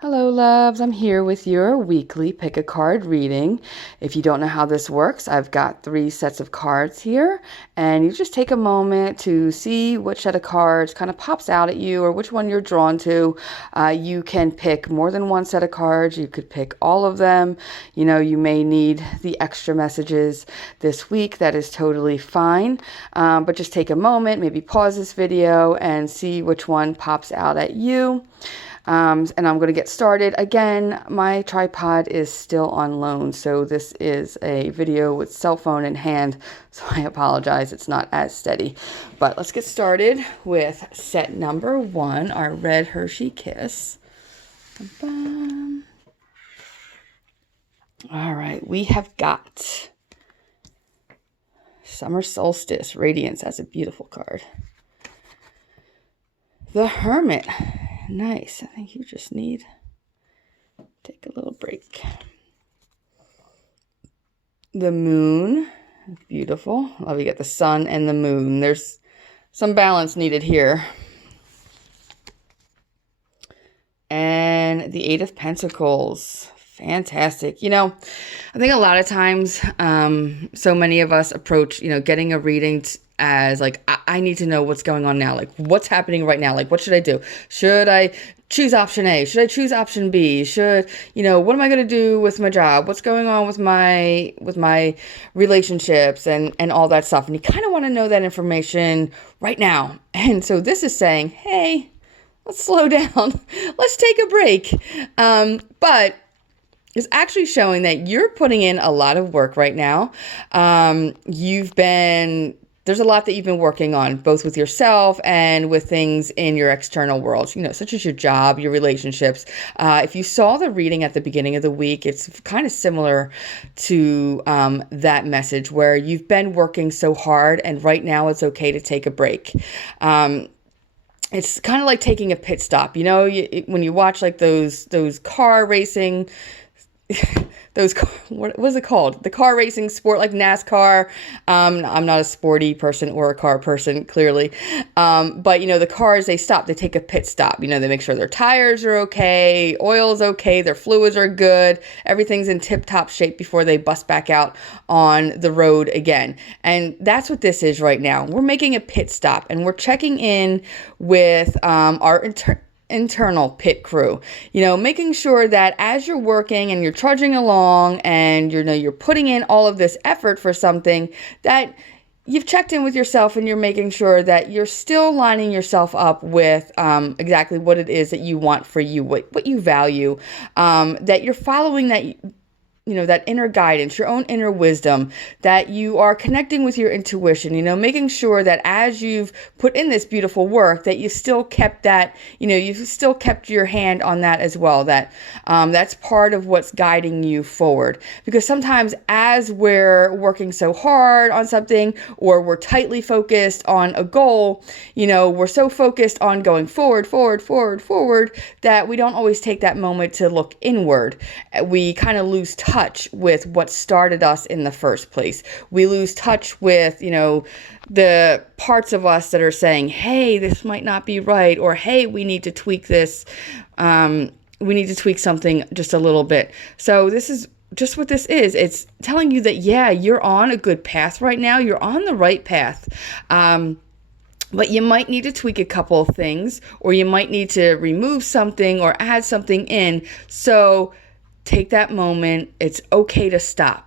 Hello, loves. I'm here with your weekly pick a card reading. If you don't know how this works, I've got 3 sets of cards here, and you just take a moment to see which set of cards kind of pops out at you or which one you're drawn to. You can pick more than one set of cards. You could pick all of them. You may need the extra messages this week. That is totally fine. But just take a moment, maybe pause this video and see which one pops out at you. And I'm going to get started. Again, my tripod is still on loan, so this is a video with cell phone in hand, so I apologize, it's not as steady. But let's get started with set number 1, our Red Hershey Kiss. Ba-bam. All right, we have got Summer Solstice Radiance. That's a beautiful card. The Hermit. Nice. I think you just need to take a little break. The Moon. Beautiful. Love you get the sun and the moon. There's some balance needed here. And the Eight of Pentacles. Fantastic. I think a lot of times, so many of us approach, getting a reading as like, I need to know what's going on now. Like, what's happening right now? Like, what should I do? Should I choose option A? Should I choose option B? What am I going to do with my job? What's going on with my relationships and all that stuff? And you kind of want to know that information right now. And so this is saying, hey, let's slow down. Let's take a break. But it's actually showing that you're putting in a lot of work right now. There's a lot that you've been working on, both with yourself and with things in your external world, such as your job, your relationships. If you saw the reading at the beginning of the week, it's kind of similar to that message where you've been working so hard and right now it's okay to take a break. It's kind of like taking a pit stop. When you watch like those car racing what was it called? The car racing sport like NASCAR. I'm not a sporty person or a car person, clearly. But the cars, they stop, they take a pit stop. They make sure their tires are okay, oil's okay, their fluids are good, everything's in tip-top shape before they bust back out on the road again. And that's what this is right now. We're making a pit stop and we're checking in with our internal pit crew, making sure that as you're working and you're trudging along and you're putting in all of this effort for something, that you've checked in with yourself and you're making sure that you're still lining yourself up with exactly what it is that you want for you, what you value, that you're following that inner guidance, your own inner wisdom, that you are connecting with your intuition, making sure that as you've put in this beautiful work, that you still kept that, you've still kept your hand on that as well, that that's part of what's guiding you forward. Because sometimes as we're working so hard on something or we're tightly focused on a goal, we're so focused on going forward, that we don't always take that moment to look inward. We kind of lose touch with what started us in the first place. We lose touch with, the parts of us that are saying, hey, this might not be right, or hey, we need to tweak this. We need to tweak something just a little bit. So this is just what this is. It's telling you that, yeah, you're on a good path right now. You're on the right path. But you might need to tweak a couple of things, or you might need to remove something or add something in. So take that moment. It's okay to stop.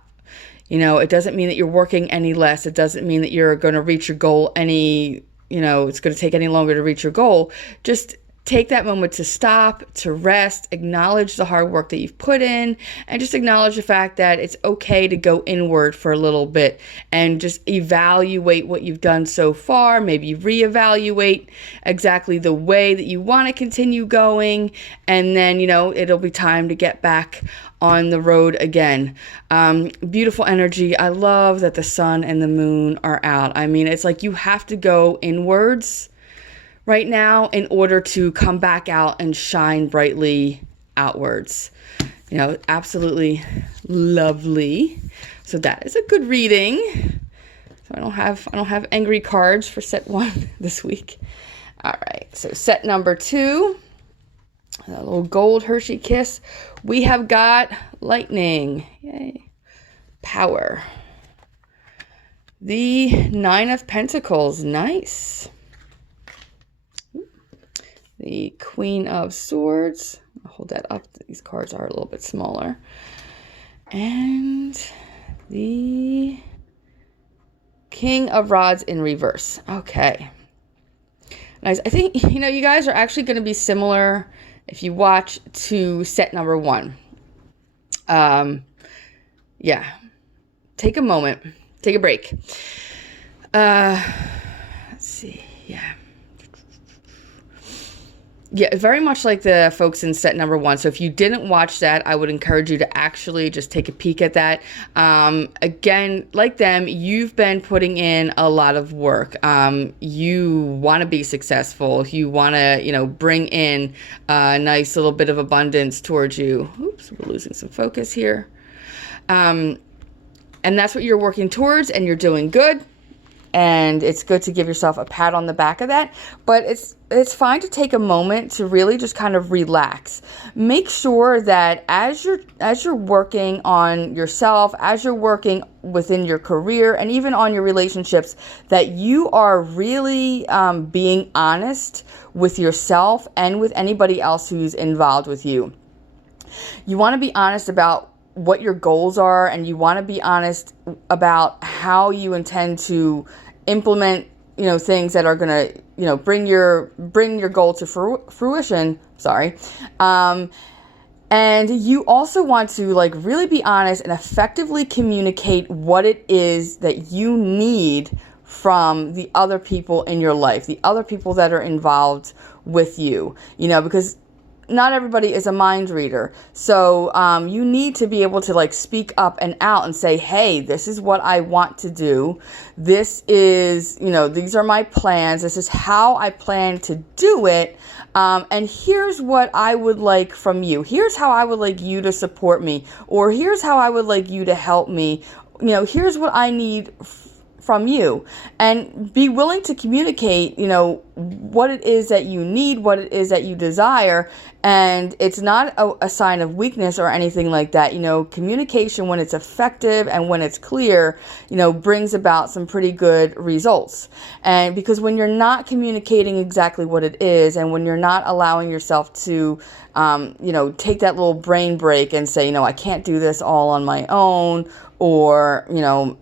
It doesn't mean that you're working any less. It doesn't mean that you're going to reach your goal it's going to take any longer to reach your goal. Just take that moment to stop, to rest, acknowledge the hard work that you've put in, and just acknowledge the fact that it's okay to go inward for a little bit and just evaluate what you've done so far, maybe reevaluate exactly the way that you want to continue going, and then, it'll be time to get back on the road again. Beautiful energy. I love that the sun and the moon are out. I mean, it's like you have to go inwards right now in order to come back out and shine brightly outwards. Absolutely lovely. So that is a good reading. So I don't have angry cards for set 1 this week. All right. So set number 2. A little gold Hershey kiss. We have got lightning. Yay. Power. The Nine of Pentacles. Nice. The Queen of Swords. I'll hold that up. These cards are a little bit smaller. And the King of Rods in reverse. Okay. Nice. I think, you guys are actually going to be similar if you watch to set number 1. Yeah. Take a moment. Take a break. Let's see. Yeah, very much like the folks in set number 1. So if you didn't watch that, I would encourage you to actually just take a peek at that. Again, like them, you've been putting in a lot of work. You want to be successful. You want to, bring in a nice little bit of abundance towards you. Oops, we're losing some focus here. And that's what you're working towards, and you're doing good. And it's good to give yourself a pat on the back of that, but it's fine to take a moment to really just kind of relax. Make sure that as you're working on yourself, as you're working within your career, and even on your relationships, that you are really being honest with yourself and with anybody else who's involved with you. You want to be honest about what your goals are, and you want to be honest about how you intend to implement, things that are going to, bring your goal to fruition. Sorry. And you also want to really be honest and effectively communicate what it is that you need from the other people in your life, the other people that are involved with you, because not everybody is a mind reader. So you need to be able to speak up and out and say, hey, this is what I want to do. This is, these are my plans. This is how I plan to do it. And here's what I would like from you. Here's how I would like you to support me. Or here's how I would like you to help me. Here's what I need from you, and be willing to communicate, what it is that you need, what it is that you desire. And it's not a sign of weakness or anything like that. Communication, when it's effective and when it's clear, brings about some pretty good results. And because when you're not communicating exactly what it is, and when you're not allowing yourself to, take that little brain break and say, I can't do this all on my own, or,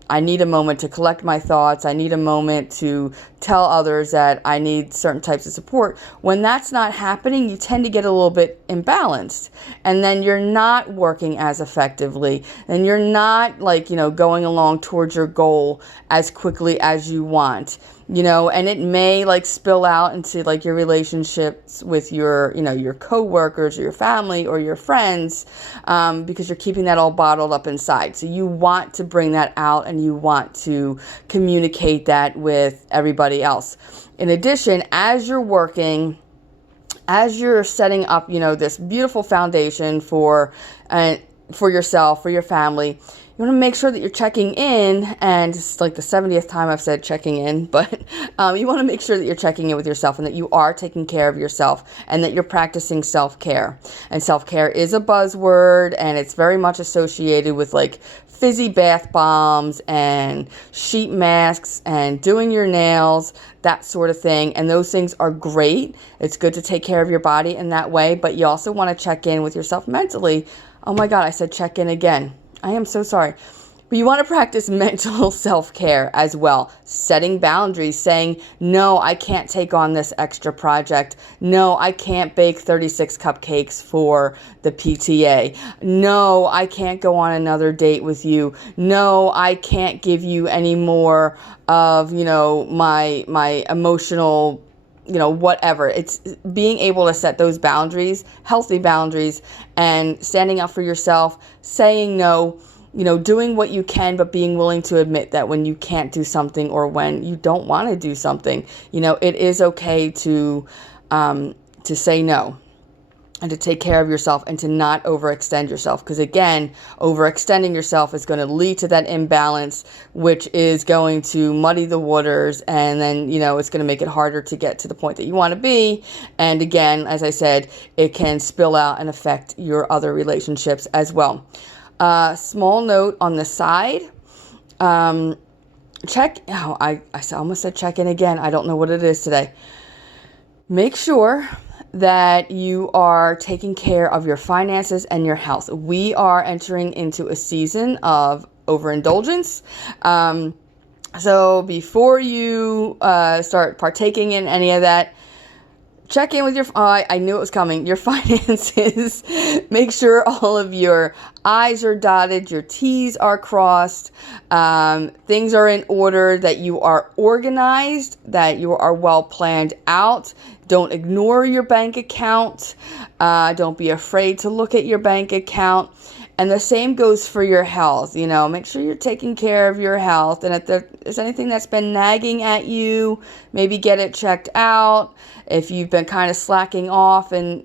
I need a moment to collect my thoughts. I need a moment to tell others that I need certain types of support. When that's not happening, you tend to get a little bit imbalanced, and then you're not working as effectively, and you're not going along towards your goal as quickly as you want. And it may spill out into your relationships with your coworkers or your family or your friends, because you're keeping that all bottled up inside. So you want to bring that out, and you want to communicate that with everybody else. In addition, as you're working, as you're setting up, this beautiful foundation for yourself, for your family, you want to make sure that you're checking in, and it's the 70th time I've said checking in, but you want to make sure that you're checking in with yourself, and that you are taking care of yourself, and that you're practicing self-care. And self-care is a buzzword, and it's very much associated with fizzy bath bombs and sheet masks and doing your nails, that sort of thing. And those things are great. It's good to take care of your body in that way, but you also want to check in with yourself mentally. Oh my God, I said check in again. I am so sorry. But you want to practice mental self-care as well. Setting boundaries, saying, no, I can't take on this extra project. No, I can't bake 36 cupcakes for the PTA. No, I can't go on another date with you. No, I can't give you any more of, my emotional, whatever. It's being able to set those boundaries, healthy boundaries, and standing up for yourself, saying no, doing what you can, but being willing to admit that when you can't do something, or when you don't want to do something, it is okay to say no. and to take care of yourself and to not overextend yourself. Because again, overextending yourself is going to lead to that imbalance, which is going to muddy the waters. And then, it's going to make it harder to get to the point that you want to be. And again, as I said, it can spill out and affect your other relationships as well. Small note on the side. I almost said check in again. I don't know what it is today. Make sure that you are taking care of your finances and your health. We are entering into a season of overindulgence. So before you start partaking in any of that, check in with I knew it was coming, your finances. Make sure all of your I's are dotted, your T's are crossed, things are in order, that you are organized, that you are well planned out. Don't ignore your bank account. Don't be afraid to look at your bank account. And the same goes for your health. Make sure you're taking care of your health. And if there's anything that's been nagging at you, maybe get it checked out. If you've been kind of slacking off in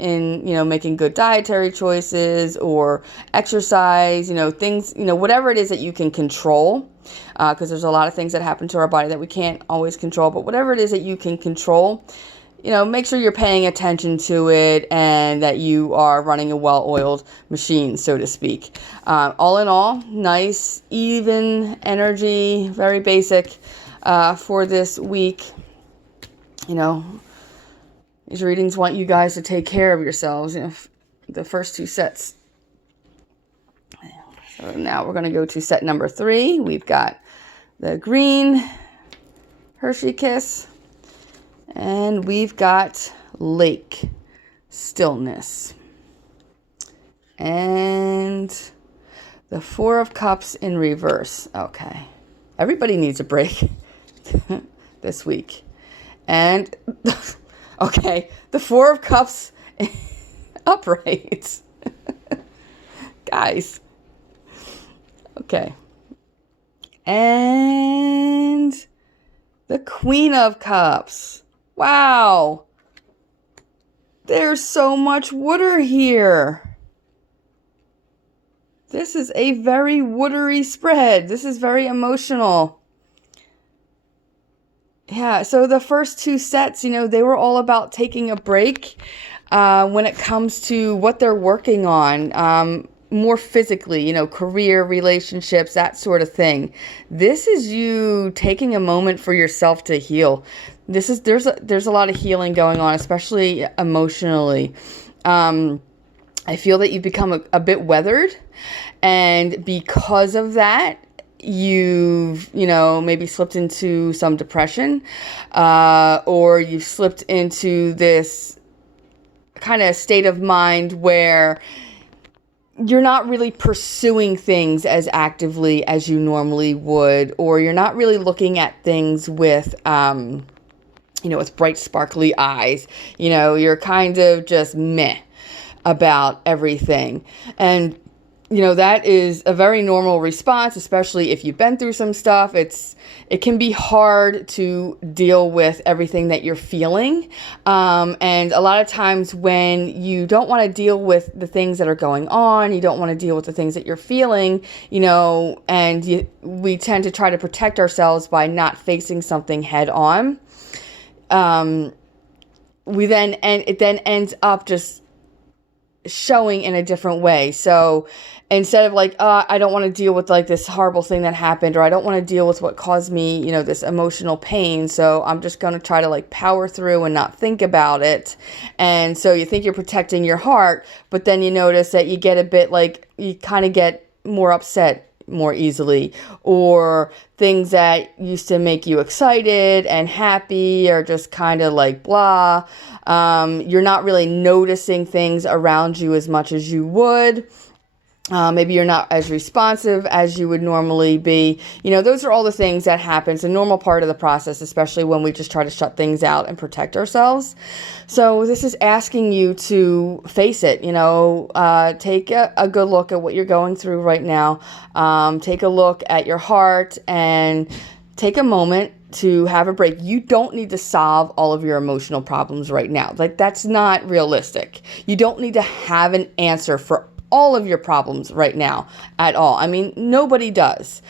making good dietary choices or exercise, things, whatever it is that you can control, because there's a lot of things that happen to our body that we can't always control, but whatever it is that you can control, make sure you're paying attention to it and that you are running a well-oiled machine, so to speak. All in all, nice, even energy, very basic for this week. These readings want you guys to take care of yourselves. The first two sets. So now we're going to go to set number 3. We've got the green Hershey Kiss. And we've got Lake, Stillness. And the Four of Cups in reverse. Okay. Everybody needs a break this week. And, okay, the Four of Cups upright. Guys. Okay. And the Queen of Cups. Wow. There's so much water here. This is a very watery spread. This is very emotional. Yeah, so the first two sets, they were all about taking a break when it comes to what they're working on. More physically, career, relationships, that sort of thing. This is you taking a moment for yourself to heal. There's a lot of healing going on, especially emotionally. I feel that you've become a bit weathered, and because of that, you've maybe slipped into some depression, or you've slipped into this kind of state of mind where you're not really pursuing things as actively as you normally would, or you're not really looking at things with, with bright, sparkly eyes. You're kind of just meh about everything. And, that is a very normal response, especially if you've been through some stuff. It can be hard to deal with everything that you're feeling. And a lot of times when you don't want to deal with the things that are going on, you don't want to deal with the things that you're feeling, we tend to try to protect ourselves by not facing something head on. It then ends up just showing in a different way. So instead of I don't want to deal with this horrible thing that happened, or I don't want to deal with what caused me, this emotional pain, so I'm just going to try to power through and not think about it. And so you think you're protecting your heart, but then you notice that you get a bit you kind of get more upset more easily, or things that used to make you excited and happy are just kind of blah. You're not really noticing things around you as much as you would. Maybe you're not as responsive as you would normally be. Those are all the things that happen. It's a normal part of the process, especially when we just try to shut things out and protect ourselves. So this is asking you to face it, take a good look at what you're going through right now. Take a look at your heart and take a moment to have a break. You don't need to solve all of your emotional problems right now. Like, that's not realistic. You don't need to have an answer for all of your problems right now at all. I mean, nobody does.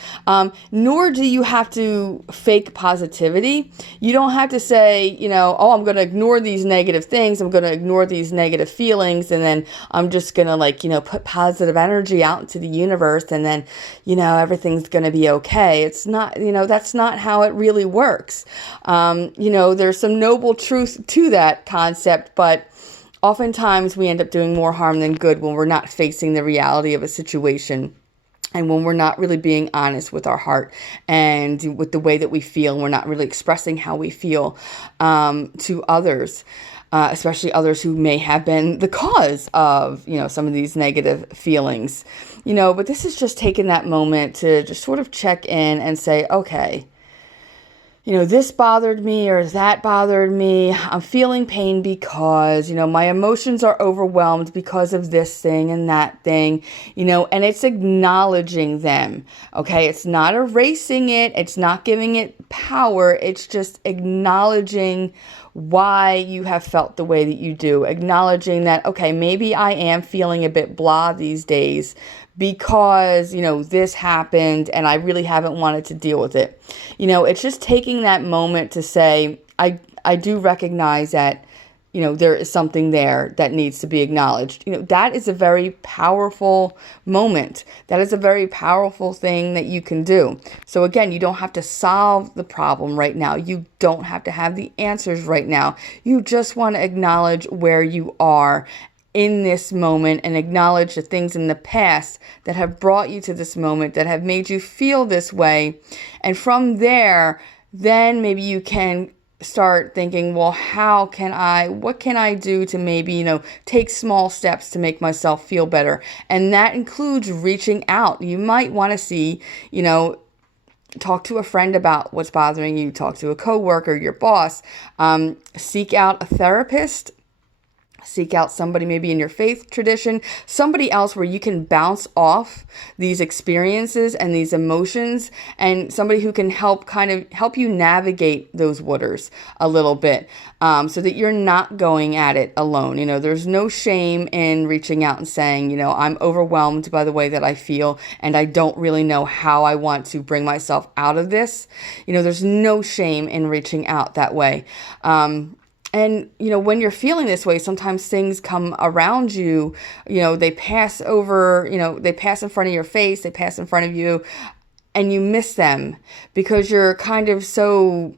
Nor do you have to fake positivity. You don't have to say, oh, I'm going to ignore these negative things. I'm going to ignore these negative feelings. And then I'm just going to put positive energy out into the universe. And then, everything's going to be okay. It's not, that's not how it really works. There's some noble truth to that concept, but oftentimes we end up doing more harm than good when we're not facing the reality of a situation, and when we're not really being honest with our heart and with the way that we feel, and we're not really expressing how we feel to others, especially others who may have been the cause of, some of these negative feelings. But this is just taking that moment to just sort of check in and say, okay, this bothered me or that bothered me. I'm feeling pain because, my emotions are overwhelmed because of this thing and that thing, and it's acknowledging them. Okay. It's not erasing it. It's not giving it power. It's just acknowledging why you have felt the way that you do. Acknowledging that, okay, maybe I am feeling a bit blah these days because, this happened and I really haven't wanted to deal with it. It's just taking that moment to say, I do recognize that, there is something there that needs to be acknowledged. That is a very powerful moment. That is a very powerful thing that you can do. So again, you don't have to solve the problem right now. You don't have to have the answers right now. You just want to acknowledge where you are in this moment and acknowledge the things in the past that have brought you to this moment, that have made you feel this way. And from there, then maybe you can start thinking, well, what can I do to maybe, take small steps to make myself feel better? And that includes reaching out. You might want to see, talk to a friend about what's bothering you, talk to a coworker, your boss, seek out a therapist. Seek out somebody maybe in your faith tradition, somebody else where you can bounce off these experiences and these emotions, and somebody who can help you navigate those waters a little bit, so that you're not going at it alone. There's no shame in reaching out and saying, I'm overwhelmed by the way that I feel, and I don't really know how I want to bring myself out of this. There's no shame in reaching out that way. And, when you're feeling this way, sometimes things come around you, they pass over, they pass in front of your face, they pass in front of you, and you miss them because you're kind of so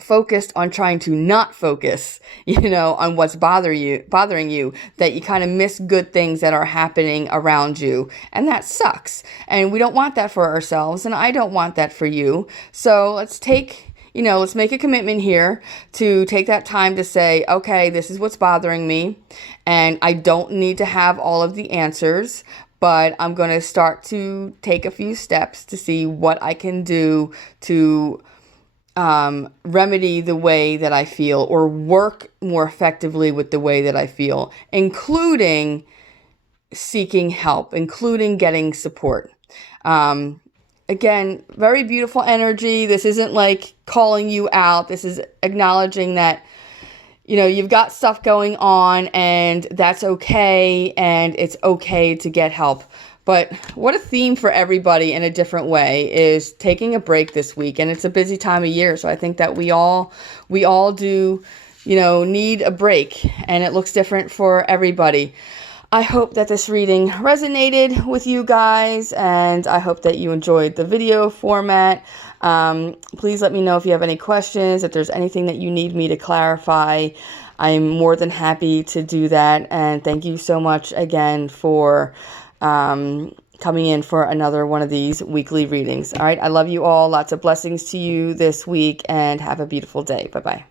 focused on trying to not focus, on what's bothering you, that you kind of miss good things that are happening around you. And that sucks. And we don't want that for ourselves. And I don't want that for you. So let's make a commitment here to take that time to say, okay, this is what's bothering me, and I don't need to have all of the answers, but I'm going to start to take a few steps to see what I can do to remedy the way that I feel, or work more effectively with the way that I feel, including seeking help, including getting support. Again, very beautiful energy. This isn't like calling you out. This is acknowledging that, you've got stuff going on, and that's okay. And it's okay to get help. But what a theme for everybody in a different way is taking a break this week. And it's a busy time of year. So I think that we all do, need a break, and it looks different for everybody. I hope that this reading resonated with you guys, and I hope that you enjoyed the video format. Please let me know if you have any questions, if there's anything that you need me to clarify. I'm more than happy to do that. And thank you so much again for coming in for another one of these weekly readings. All right. I love you all. Lots of blessings to you this week, and have a beautiful day. Bye-bye.